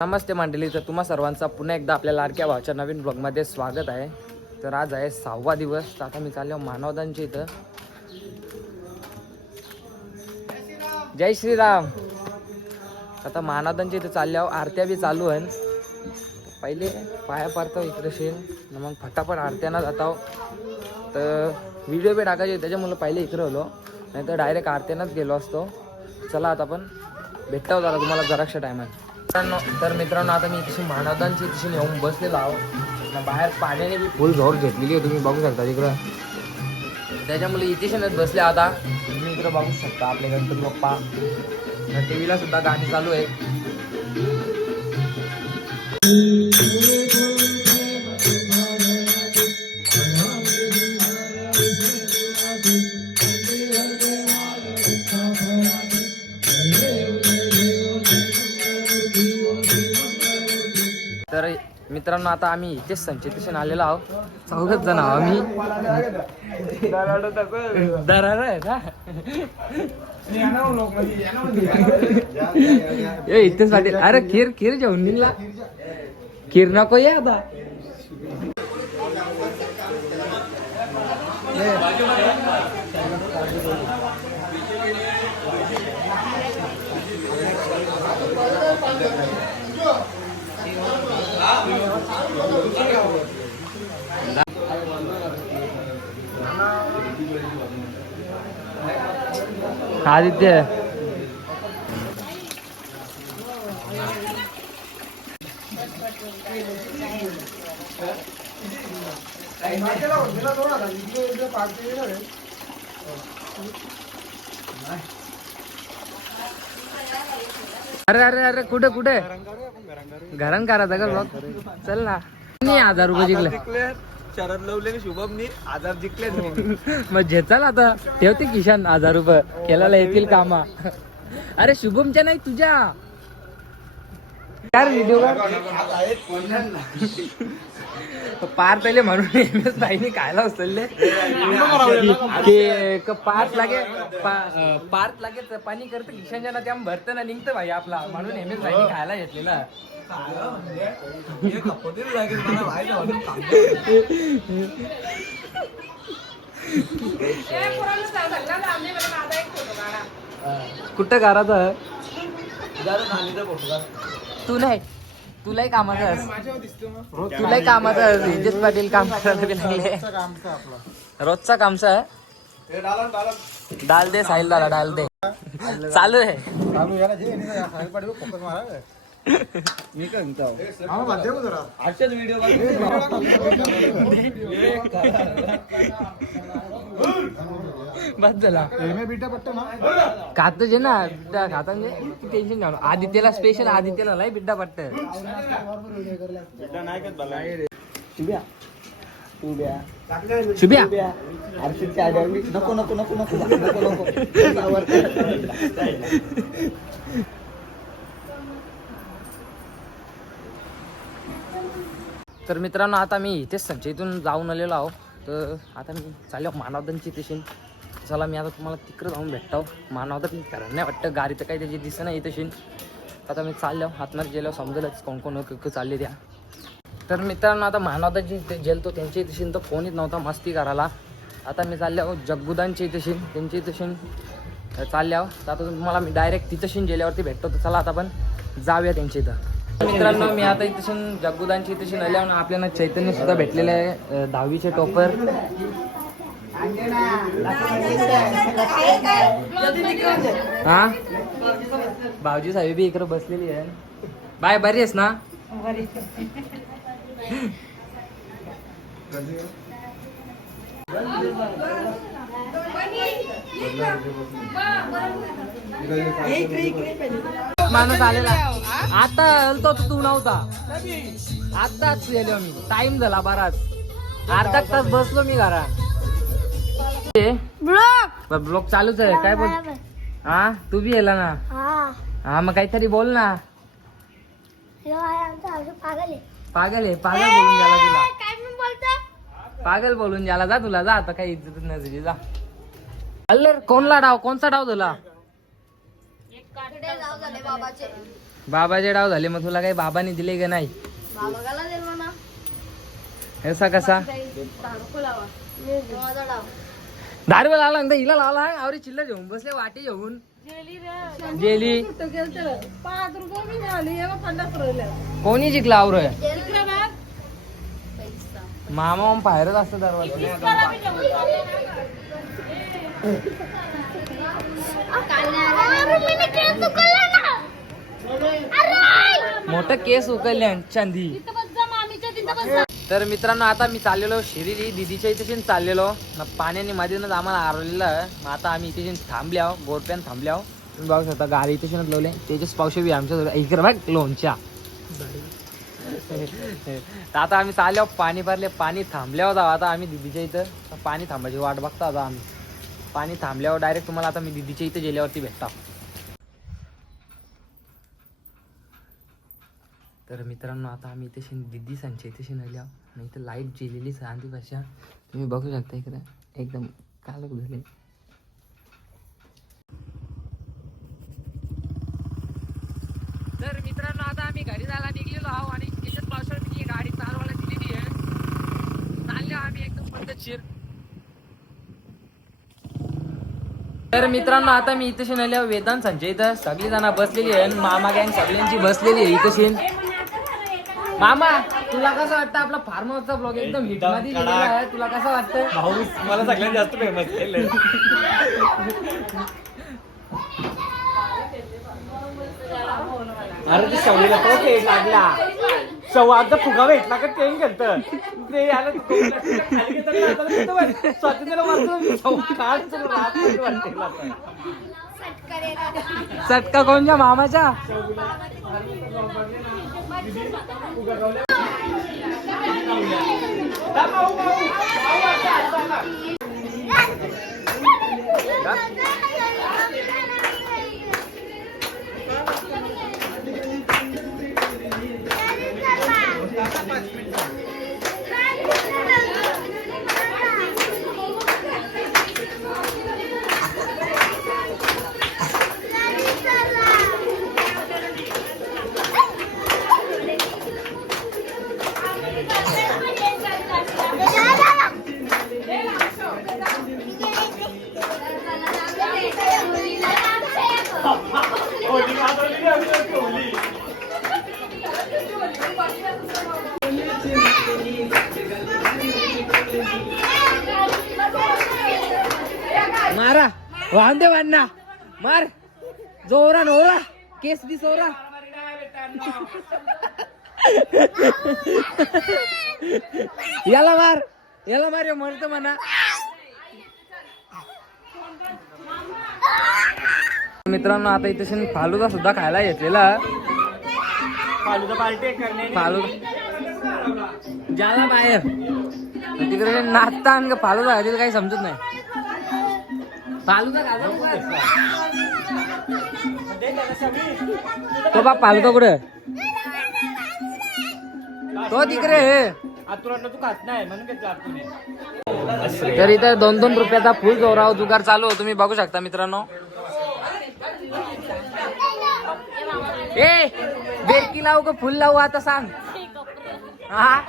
नमस्ते मंडळी, तर तुम्हा सर्वांचा पुन्हा एकदा आपल्या लाडक्या भावाच्या नवीन ब्लॉगमध्ये स्वागत आहे. तर आज आहे 6वा दिवस. तर आता मी चाललो मानवदांच्या इथं. जय श्रीराम. आता मानवदांच्या इथं चालल्यावर आरत्या बी चालू आहे. पहिले पाया पाडतो इकडे शेण, मग फटाफट आरत्यानं जातो. तर व्हिडिओ बी टाकायचे त्याच्यामुळे पहिले इकडे होलो, नाही तर डायरेक्ट आरत्यानंच गेलो असतो. चला आता आपण भेटतो जरा तुम्हाला जराक्षा टायमात. तर मित्रांनो आता मी तशी मानवदांची तशी येऊन बसलेलो आहो. बाहेर पाण्याने बी फुल झोर घेतलेली आहे, तुम्ही बघू शकता तिकडं. त्याच्यामुळे इथेशनच बसले. आता तुम्ही इकडं बघू शकता आपले गणपती बाप्पा. टी व्हीला सुद्धा गाणी चालू आहे. तर मित्रांनो आता आम्ही इथेच संचितेशन आलेलो आहोत. 4 जण आहोत आम्ही. दरार आहे ना इथेच वाटेल. अरे खीर जेवून निघला. खीर नको ये आता. आदित्य अरे अरे अरे कुठे घरान करायचं का ब्लॉग. चल ना. 1000 रुपये जिंकले. शरद लवले शुभमनी 1000 जिंकले. मग चल आता ठेवते किशान 1000 रुपये केल्याला येतील कामा. अरे शुभमच्या नाही तुझ्या. काय व्हिडिओ पार पहिले म्हणून एमएस भाईनी खायला उचलले की पार्ट लागे पाणी करतं किशानच्या ना त्या भरतं ना निघतं भाई आपला, म्हणून एमएस भाईनी खायला घेतलेला. कुठं करायचं तू नाही, तुलाही कामाचं रिजेश पाटील काम करायला बी लागले. रोजचा कामचा आहे. डाल दे साहिल दादा, डाल दे. चालू आहे. मी काय म्हणतो आजच्याच व्हिडिओ बस झाला. खात जे ना त्या खाता टेन्शन घ्या. आदित्यला स्पेशल, आदित्यला लय बिड्डा पट्ट. शुभ्या नको नको नको नको नको. तर मित्रांनो आता मी इथेच संचयीतून जाऊन आलेलो आहो. तर आता मी चाललो मानवदांची तशी. चला मी आता तुम्हाला तिकडं जाऊन भेटतो. मानवदात मी कारण नाही वाटतं, गाडी तर काही त्याची दिसत नाही तशी. आता मी चाललो हातनार गेलो, समजेलच कोण चालले त्या. तर मित्रांनो आता मानवदाची जेलतो त्यांची तशी तर कोणीच नव्हता मस्ती करायला. आता मी चाललो जग्गुदांची तशी, त्यांची तशी चालल्यावर. तर आता तुम्हाला मी डायरेक्ट तिथंशी गेल्यावरती भेटतो. तर चला आता आपण जाऊया त्यांच्या इथं. मित्रांनो मी आता इथं जग्गुदांची इथं आल्यावर आपल्याला चैतन्य सुद्धा भेटलेले आहे. 10वीचे टॉपर. हा भाऊजी साहेब बी इकडे बसलेली आहे. बाय, बरी आहेस ना. माणूस आलेला आता हलतो तू नव्हता. आताच गेलो मी. टाइम झाला बराच. अर्धा तास बसलो मी घरात. ब्लॉग चालूच आहे. काय बोल. हा तू बी येला ना. हा मग काहीतरी बोल ना. पागल आहे. पागल बोलून झाला तुला. पागल बोलून झाला. जा तुला. जा आता काही इज्जत नसली. जा. अल्ले कोणला डाव, कोणचा डाव झाला. बाबाचे डाव झाले, मग तुला काही बाबाने दिले का नाही? ऐसा कसा दारू लावला म्हणता, हिला लावला आवरी चिल्लर घेऊन बसले वाटे घेऊन गेली. 5 रुपये मी मिळाली 50 रुपये. कोणी जिंकला आवर? मामा बाहेरच असतं दरवाजा. मोठं केस उकलले चांदी. तर मित्रांनो आता मी चाललेलो शिर्डी दिदीच्या इथे चाललेलो ना, पाण्याने मध्येच आम्हाला हरवलेलं. मग आता आम्ही इथे थांबल्याव, गोरप्यान थांबल्याव. तुम्ही बघू शकता गाडी इथे लावले. तेजस पावशे बी आमच्या इकडे बघ लोणच्या. आता आम्ही चालल्यावर पाणी भरले, पाणी थांबल्यावर जाऊ. आता आम्ही दिदीच्या इथं पाणी थांबायची वाट बघता. आता आम्ही पाणी थांबल्यावर डायरेक्ट तुम्हाला आता मी दिदीच्या इथे गेल्यावरती भेटता. तर मित्रांनो आता आम्ही इथे दिदी सांच्या इथे आल्या. आणि इथं लाईट जेलेलीच आहे आधीपासून. तुम्ही बघू शकता इकडे एकदम कालक झाले. तर मित्रांनो आता आम्ही घरी जायला निघलेलो आहो आणि त्याच्यात पावसाळ्यात मी गाडी चालवायला दिलेली आहे. चाललो आम्ही एकदम पद्धतशीर. तर मित्रांनो आता मी इथे आल्या वेदांत संजय इथं सगळी जण बसलेली आहे. मामा गँग सगळ्यांची बसलेली आहे इथे. मामा तुला कसं वाटतं आपला फार्म हाऊसचा ब्लॉग एकदम हिट मध्ये गेलेला आहे, तुला कसं वाटतं? भाऊ मला सगळ्यात जास्त फेमस केलंय. अरे ते शवलीला तो केक लागला. आता फुगा भेटला का ते गेलत ते याला चटका कोणच्या मामाचा? मारा वांदे वान्ना मार जोरा नोरा केस दी सोरा. याला मार म्हणतो म्हणा. मित्रांनो आता इथे फालुदा सुद्धा खायला घेतलेला. फालुदा पार्टी फालुदा ज्याला बाहेर तिकडे नाचता आणि फालुदा खातील काही समजत नाही. फालुदा तो बाप फालुदा कुठे तो तिकडे. तू खात नाही म्हणून तर इथे 2-2 रुपयाचा फुल जोराव जुगार चालू आहे. तुम्ही बघू शकता मित्रांनो. ए बेरकी लावू का फुल लावू आता सांग. हा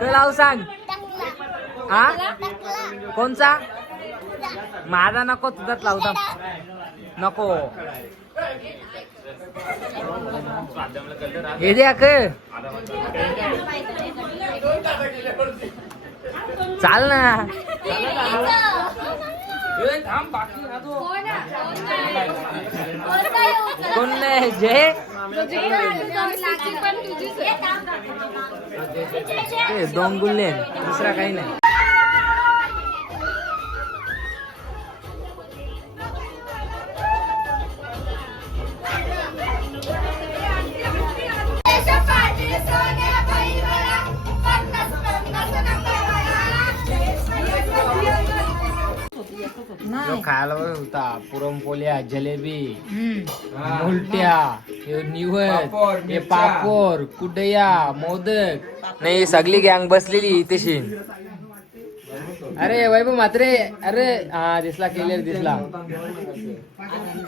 तो लावू सांग. हा कोणचा? माझा नको तुझाच लावता नको. हे द्या का चाल ना. कोण नाही जे दोन गुल्ले दुसरा काही नाही. खायला होता पुरणपोळ्या, जलेबी, उलट्या, निवड, हे पापड, कुडया, मोदक. नाही सगळी गँग बसलेली इथे. अरे वैभव म्हात्रे अरे हा दिसला क्लिअर दिसला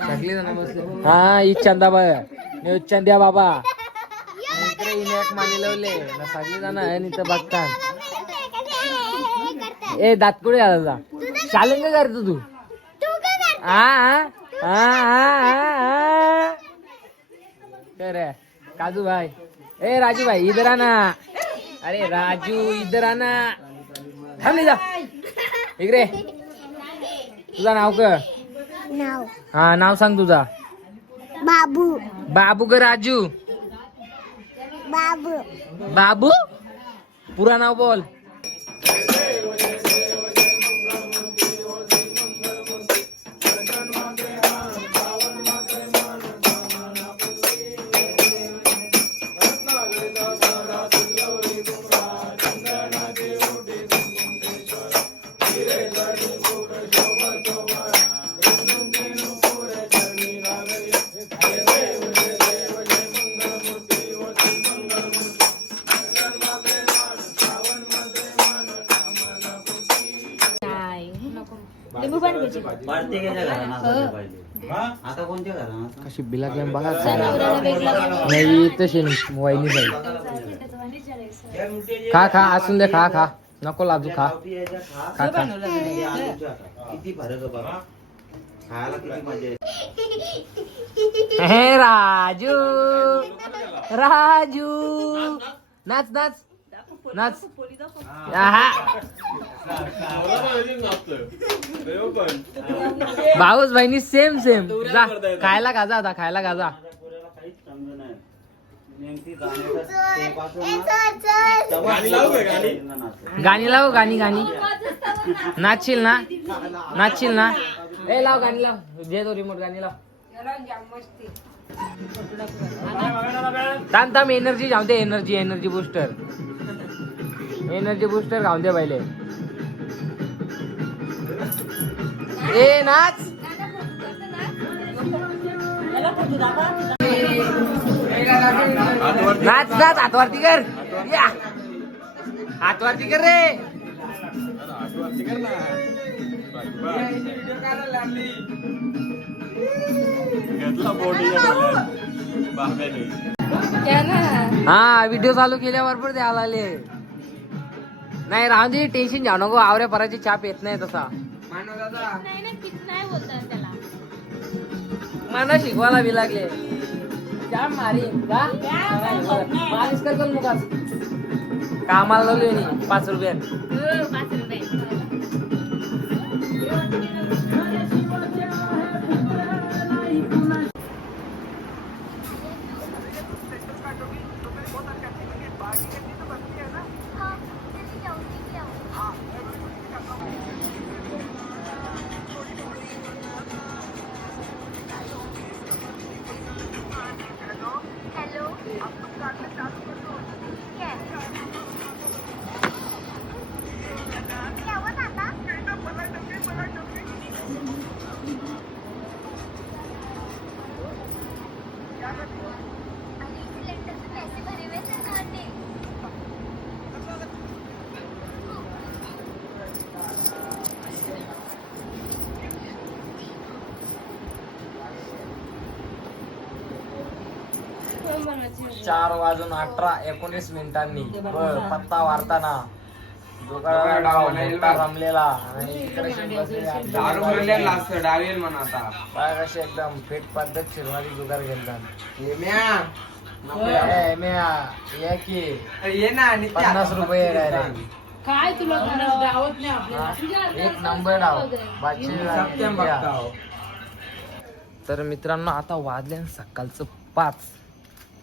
सगळी जण बसले हा इच्छांदा बघ चंद्या बाबा इकडे इनेक माने लावले ना सगळी जण आहे इथं बघता ए दातकुडे आला शालेंग करतो तू हा कर काजू भाई ए राजू भाई इधर आना अरे राजू इधर आना थांब जा इकडे तुझं नाव का हा नाव सांग तुझा बाबू बाबू का राजू बाबू बाबू पुरा नाव बोल आता कोणत्या घरात कशी बिला गेम बघा नाही तशी वहिनी जाईल खा खा असून दे खा खा नको लाजू खा खा खा किती फरक आहे बघा खायला किती मजा येते. हे राजू राजू नाच नाच नाच आहा. भाऊच बहिणी सेम सेम जा खायला गाजा आता खायला गाजा पोराला काहीच समजत नाही. नेमकी गाण्याचं ते पासून ना तेव्हा गाणी लाव गाणी गाणी नाचशील ना नाचशील ना ए लाव गाणी लाव जे तो रिमोट गाणी लाव थांब थांब एनर्जी जाऊ दे एनर्जी एनर्जी बूस्टर गाऊ दे पहिले ए नाच नाच नाच हातवरती कर या हातवरती कर रे हा व्हिडिओ चालू केल्याबरोबर ते आले नाही राहून दे टेन्शन जाऊ नको आवऱ्या पराची छाप येत नाही तसा मला शिकवायला बी लागले जाम मारी मालिश कर चल मुखात कामाला लावली 5 रुपयात चार वाजून 18-19 मिनिटांनी पत्ता वारताना दुकानाला रमलेला आणि कशी एकदम फिट पद्धतशीर मध्ये जुगार घेतला की 50 रुपये डायरेक्ट काय तुला डावत नाही आपल्याला एक नंबर डाव तर मित्रांनो आता वाजले सकाळचं 5.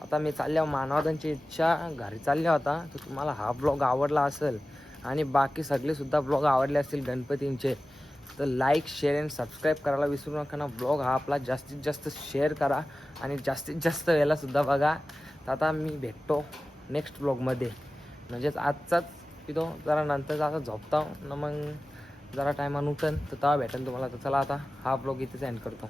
आता मी चालल्या मानवदांची इच्छा घरी चालल्या होता तर तुम्हाला हा ब्लॉग आवडला असेल आणि बाकी सगळे सुद्धा ब्लॉग आवडले असतील गणपतींचे तर लाईक शेअर अँड सबस्क्राईब करायला विसरू नका ना. ब्लॉग हा आपला जास्तीत जास्त शेअर करा आणि जास्तीत जास्त वेळेला सुद्धा बघा. तर आता मी भेटतो नेक्स्ट ब्लॉगमध्ये म्हणजेच आजचाच पितो जरा नंतर आता झोपता ना मग जरा टायमान उठन तर तेव्हा भेटेन तुम्हाला. तर चला आता हा ब्लॉग इथेच एंड करतो.